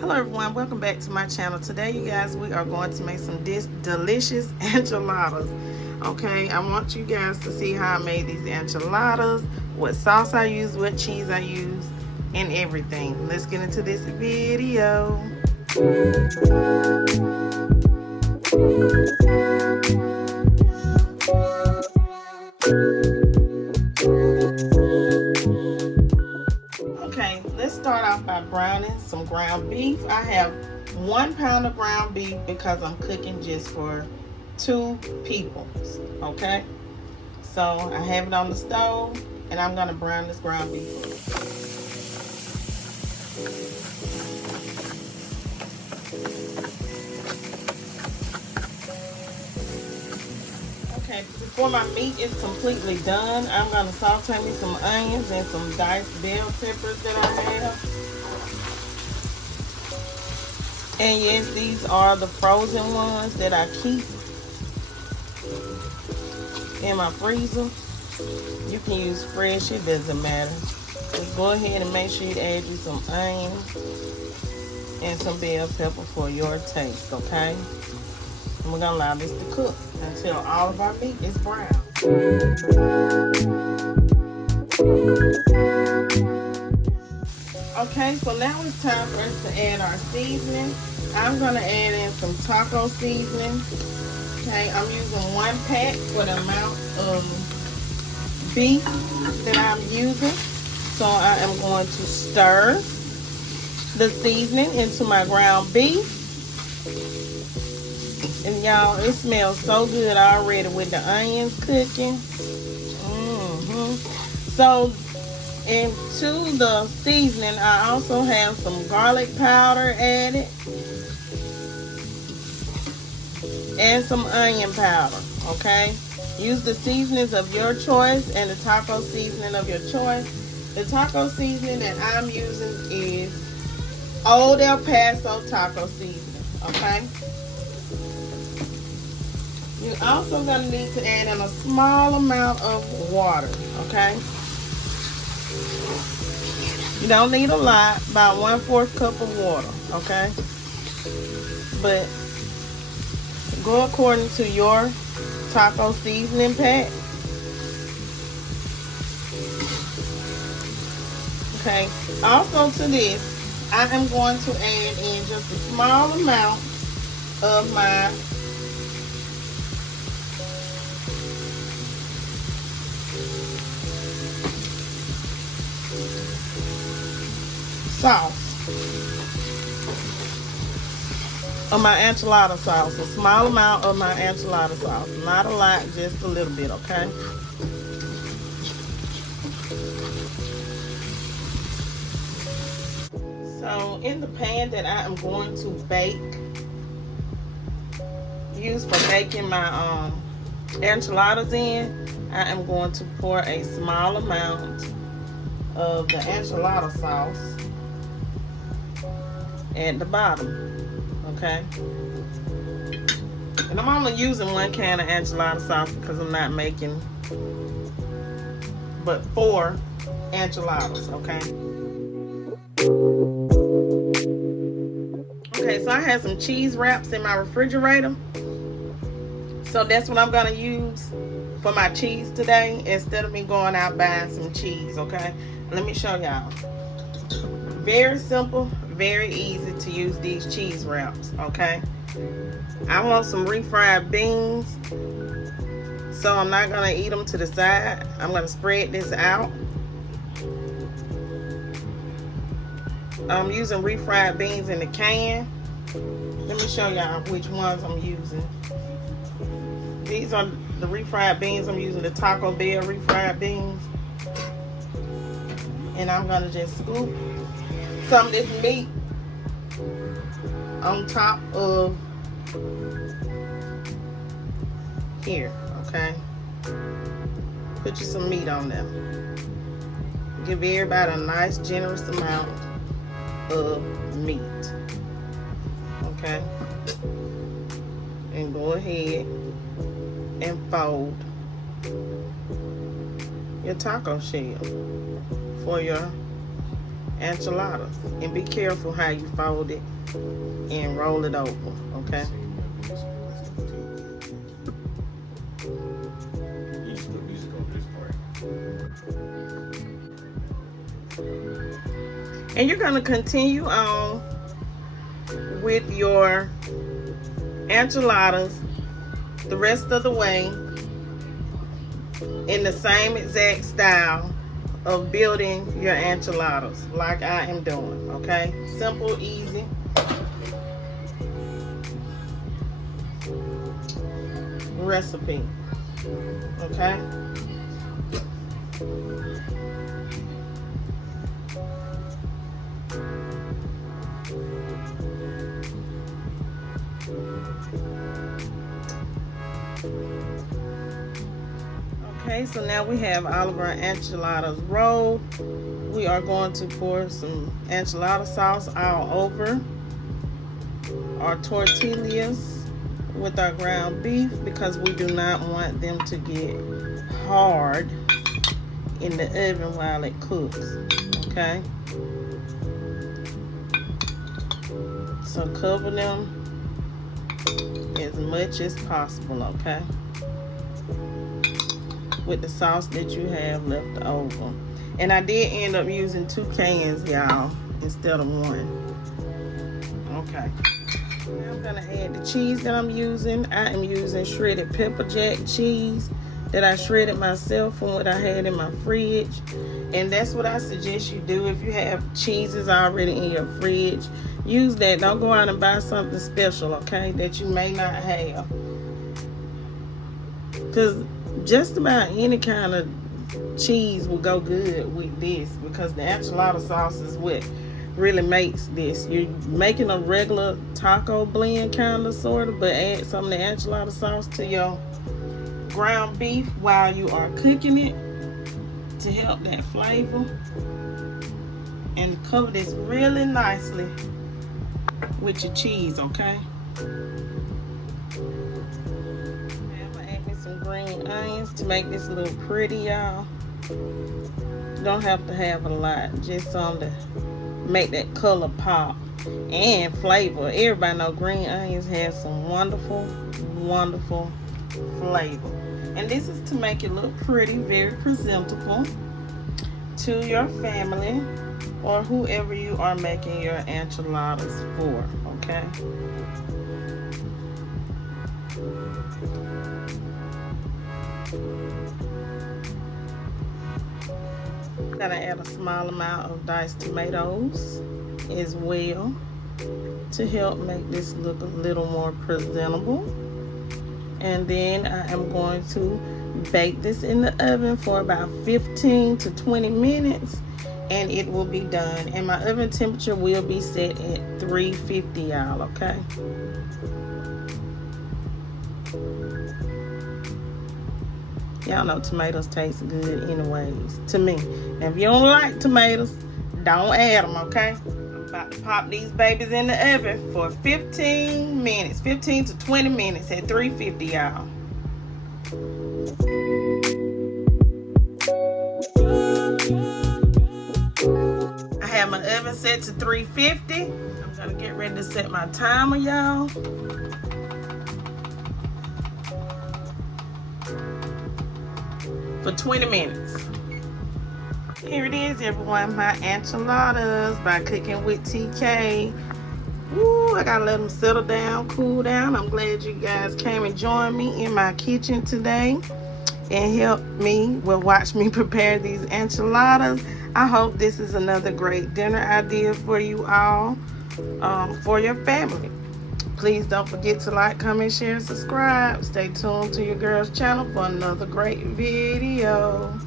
Hello everyone, welcome back to my channel. Today you guys, we are going to make some delicious enchiladas. Okay, I want you guys to see how I made these enchiladas, what sauce I use, what cheese I use, and everything. Let's get into this video. Okay, let's start off by browning some ground beef. I have 1 pound of ground beef because I'm cooking just for 2 people. Okay, so I have it on the stove and I'm gonna brown this ground beef up. Okay, before my meat is completely done, I'm gonna saute me some onions and some diced bell peppers that I have. And yes, these are the frozen ones that I keep in my freezer. You can use fresh, it doesn't matter. Just go ahead and make sure you add you some onions and some bell pepper for your taste, okay? And we're gonna allow this to cook until all of our meat is brown. Okay, so now it's time for us to add our seasoning. I'm gonna add in some taco seasoning. Okay, I'm using 1 pack for the amount of beef that I'm using. So I am going to stir the seasoning into my ground beef. And y'all, it smells so good already with the onions cooking. So into the seasoning, I also have some garlic powder added and some onion powder. Okay, use the seasonings of your choice and the taco seasoning of your choice. The taco seasoning that I'm using is Old El Paso taco seasoning. Okay, you're also going to need to add in a small amount of water. Okay, you don't need a lot, about 1/4 cup of water. Okay, but go according to your taco seasoning pack. Okay, also to this, I am going to add in just a small amount of my sauce, of my enchilada sauce. A small amount of my enchilada sauce. Not a lot, just a little bit, okay? So in the pan that I am going to use for baking my enchiladas in, I am going to pour a small amount of the enchilada sauce at the bottom. Okay, and I'm only using 1 can of enchilada sauce because I'm not making but 4 enchiladas. Okay, so I have some cheese wraps in my refrigerator, so that's what I'm gonna use for my cheese today instead of me going out buying some cheese. Okay, let me show y'all. Very simple, very easy to use these cheese wraps. Okay, I want some refried beans, so I'm not gonna eat them to the side. I'm gonna spread this out. I'm using refried beans in the can. Let me show y'all which ones I'm using. These are the refried beans. I'm using the Taco Bell refried beans, and I'm gonna just scoop some of this meat on top of here. Okay, put you some meat on there. Give everybody a nice generous amount of meat. Okay, and go ahead and fold your taco shell for your enchiladas. And be careful how you fold it and roll it over, okay? And you're going to continue on with your enchiladas the rest of the way in the same exact style of building your enchiladas like I am doing, okay? Simple, easy. Recipe, okay? Okay, so now we have all of our enchiladas rolled. We are going to pour some enchilada sauce all over our tortillas with our ground beef because we do not want them to get hard in the oven while it cooks, okay? So cover them as much as possible, okay? With the sauce that you have left over. And I did end up using 2 cans, y'all, instead of 1. Okay. Now I'm gonna add the cheese that I'm using. I am using shredded pepper jack cheese that I shredded myself from what I had in my fridge. And that's what I suggest you do if you have cheeses already in your fridge. Use that. Don't go out and buy something special, okay, that you may not have. Because just about any kind of cheese will go good with this because the enchilada sauce is what really makes this. You're making a regular taco blend kind of sort of, but add some of the enchilada sauce to your ground beef while you are cooking it to help that flavor, and cover this really nicely with your cheese, okay? Green onions to make this a little pretty, y'all. You don't have to have a lot, just some to make that color pop and flavor. Everybody know green onions have some wonderful flavor, and this is to make it look pretty, very presentable to your family or whoever you are making your enchiladas for, okay? I'm gonna add a small amount of diced tomatoes as well to help make this look a little more presentable. And then I am going to bake this in the oven for about 15 to 20 minutes and it will be done. And my oven temperature will be set at 350, y'all, okay? Y'all know tomatoes taste good anyways, to me. Now, if you don't like tomatoes, don't add them, okay? I'm about to pop these babies in the oven for 15 minutes, 15 to 20 minutes at 350, y'all. I have my oven set to 350. I'm gonna get ready to set my timer, y'all. For 20 minutes. Here it is, everyone, my enchiladas by Cooking with TK. Woo, I gotta let them settle down, cool down. I'm glad you guys came and joined me in my kitchen today and helped me, well, watch me prepare these enchiladas. I hope this is another great dinner idea for you all, for your family. Please don't forget to like, comment, share, and subscribe. Stay tuned to your girl's channel for another great video.